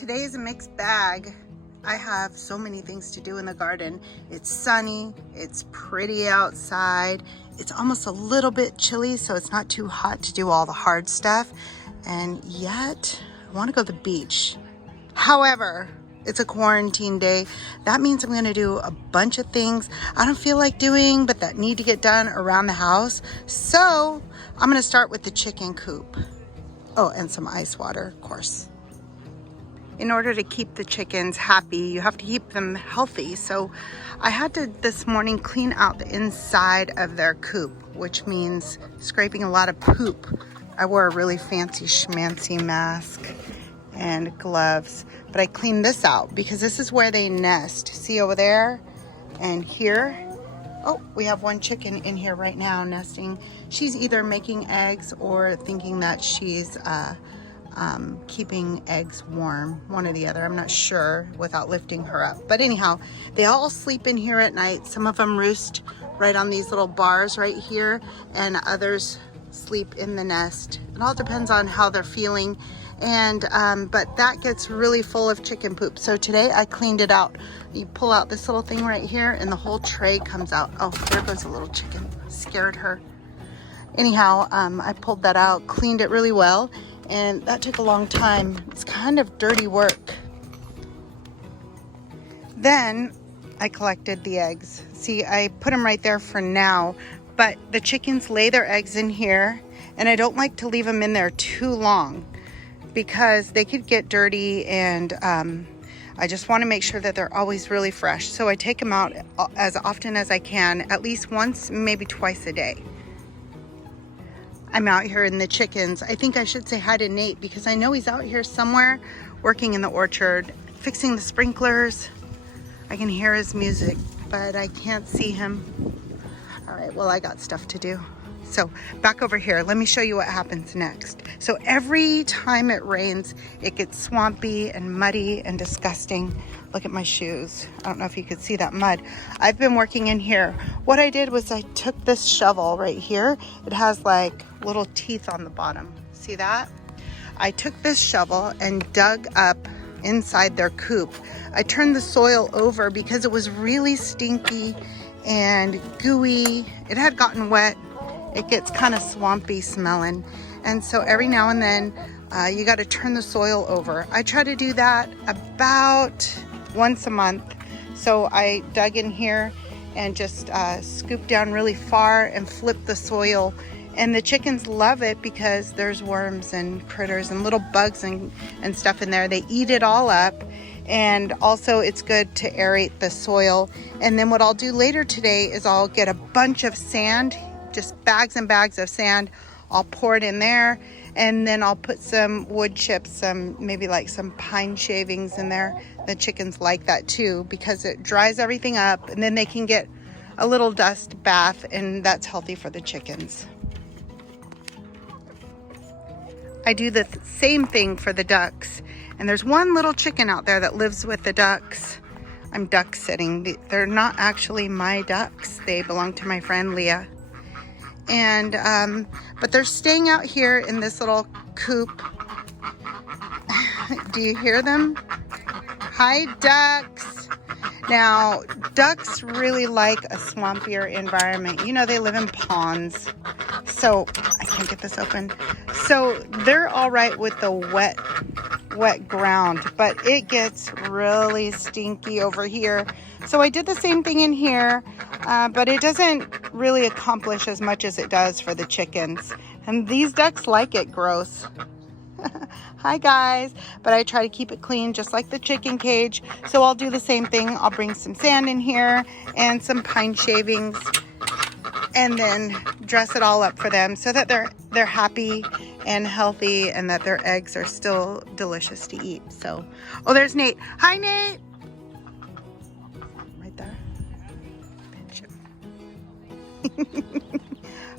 Today is a mixed bag. I have so many things to do in the garden. It's sunny, it's pretty outside, it's almost a little bit chilly, so it's not too hot to do all the hard stuff. And yet, I want to go to the beach. However, it's a quarantine day. That means I'm going to do a bunch of things I don't feel like doing, but that need to get done around the house. So I'm going to start with the chicken coop. Oh, and some ice water, of course. In order to keep the chickens happy, you have to keep them healthy. So I had to this morning clean out the inside of their coop, which means scraping a lot of poop. I wore a really fancy schmancy mask and gloves, but I cleaned this out because this is where they nest. See over there and here? Oh, we have one chicken in here right now nesting. She's either making eggs or thinking that she's keeping eggs warm, one or the other. I'm not sure without lifting her up. But anyhow, they all sleep in here at night. Some of them roost right on these little bars right here, and others sleep in the nest. It all depends on how they're feeling. And but that gets really full of chicken poop. So today I cleaned it out. You pull out this little thing right here and the whole tray comes out. Oh, there goes a little chicken. Scared her. Anyhow, I pulled that out, cleaned it really well, and that took a long time. It's kind of dirty work. Then I collected the eggs. See, I put them right there for now, but the chickens lay their eggs in here, and I don't like to leave them in there too long because they could get dirty, and I just want to make sure that they're always really fresh. So I take them out as often as I can, at least once, maybe twice a day. I'm out here in the chickens. I think I should say hi to Nate because I know he's out here somewhere working in the orchard, fixing the sprinklers. I can hear his music, but I can't see him. All right, well, I got stuff to do. So back over here, let me show you what happens next. So every time it rains, it gets swampy and muddy and disgusting. Look at my shoes. I don't know if you could see that mud. I've been working in here. What I did was I took this shovel right here. It has like little teeth on the bottom. See that? I took this shovel and dug up inside their coop. I turned the soil over because it was really stinky and gooey. It had gotten wet. It gets kind of swampy smelling. And so every now and then you got to turn the soil over. I try to do that about once a month. So I dug in here and just scooped down really far and flipped the soil. And the chickens love it because there's worms and critters and little bugs and stuff in there. They eat it all up. And also it's good to aerate the soil. And then what I'll do later today is I'll get a bunch of sand, just bags and bags of sand. I'll pour it in there, and then I'll put some wood chips, maybe like some pine shavings in there. The chickens like that too because it dries everything up, and then they can get a little dust bath, and that's healthy for the chickens. I do the same thing for the ducks, and there's one little chicken out there that lives with the ducks. I'm duck sitting. They're not actually my ducks. They belong to my friend Leah. And but they're staying out here in this little coop. Do you hear them? Hi, ducks. Now, ducks really like a swampier environment. You know, they live in ponds. So I can't get this open. So they're all right with the wet ground, but it gets really stinky over here. So I did the same thing in here, but it doesn't really accomplish as much as it does for the chickens. And these ducks like it gross. Hi guys, but I try to keep it clean just like the chicken cage. So I'll do the same thing. I'll bring some sand in here and some pine shavings and then dress it all up for them so that they're happy and healthy and that their eggs are still delicious to eat. So, oh, there's Nate. Hi, Nate. Right there. Pinch him.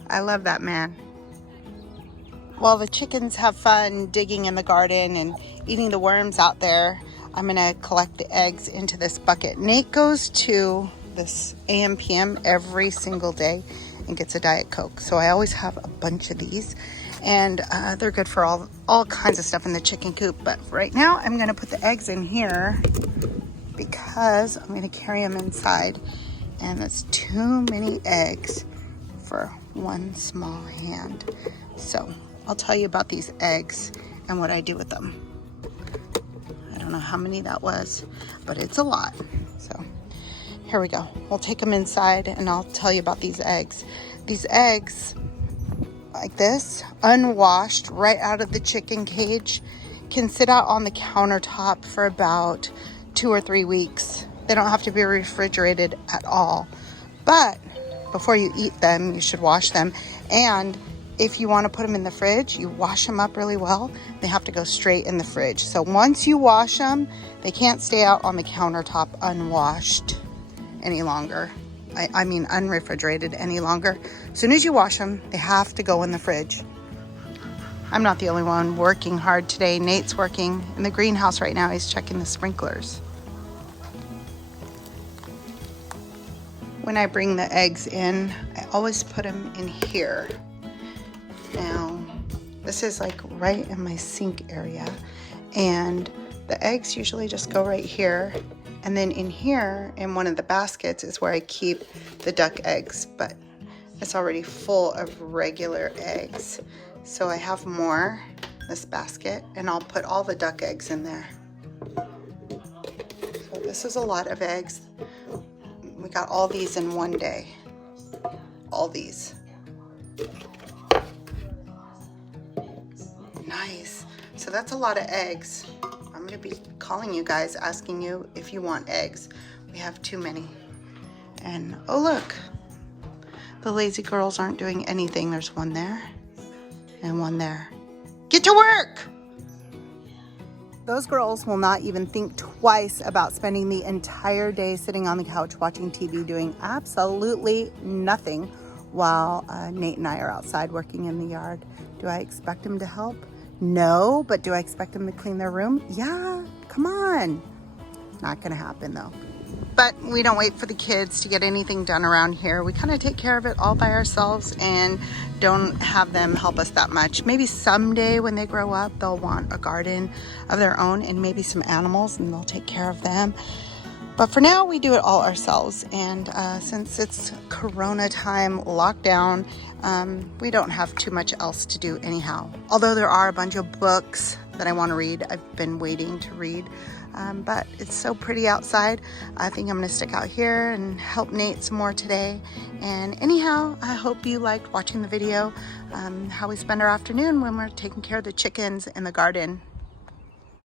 I love that man. While the chickens have fun digging in the garden and eating the worms out there, I'm gonna collect the eggs into this bucket. Nate goes to this AM/PM every single day and gets a Diet Coke. So I always have a bunch of these. and they're good for all kinds of stuff in the chicken coop. But right now I'm gonna put the eggs in here because I'm gonna carry them inside, and that's too many eggs for one small hand. So I'll tell you about these eggs and what I do with them. I don't know how many that was, but it's a lot. So here we go. We'll take them inside and I'll tell you about these eggs. These eggs, like this, unwashed right out of the chicken cage, can sit out on the countertop for about 2 or 3 weeks. They don't have to be refrigerated at all. But before you eat them, you should wash them. And if you want to put them in the fridge, you wash them up really well. They have to go straight in the fridge. So once you wash them, they can't stay out on the countertop unwashed any longer. I mean unrefrigerated any longer. As soon as you wash them, they have to go in the fridge. I'm not the only one working hard today. Nate's working in the greenhouse right now. He's checking the sprinklers. When I bring the eggs in, I always put them in here. Now, this is like right in my sink area, and the eggs usually just go right here. And then in here, in one of the baskets, is where I keep the duck eggs, but it's already full of regular eggs. So I have more in this basket, and I'll put all the duck eggs in there. So this is a lot of eggs. We got all these in one day. All these. Nice. So that's a lot of eggs. I'm going to be calling you guys, asking you if you want eggs. We have too many. And oh look, the lazy girls aren't doing anything. There's one there and one there. Get to work! Those girls will not even think twice about spending the entire day sitting on the couch watching TV doing absolutely nothing while Nate and I are outside working in the yard. Do I expect them to help? No, but do I expect them to clean their room? Yeah, come on. Not gonna happen though. But we don't wait for the kids to get anything done around here. We kind of take care of it all by ourselves and don't have them help us that much. Maybe someday when they grow up, they'll want a garden of their own and maybe some animals, and they'll take care of them. But for now, we do it all ourselves. And since it's Corona time, lockdown, we don't have too much else to do anyhow. Although there are a bunch of books that I want to read. I've been waiting to read. But it's so pretty outside. I think I'm going to stick out here and help Nate some more today. And anyhow, I hope you liked watching the video, how we spend our afternoon when we're taking care of the chickens in the garden.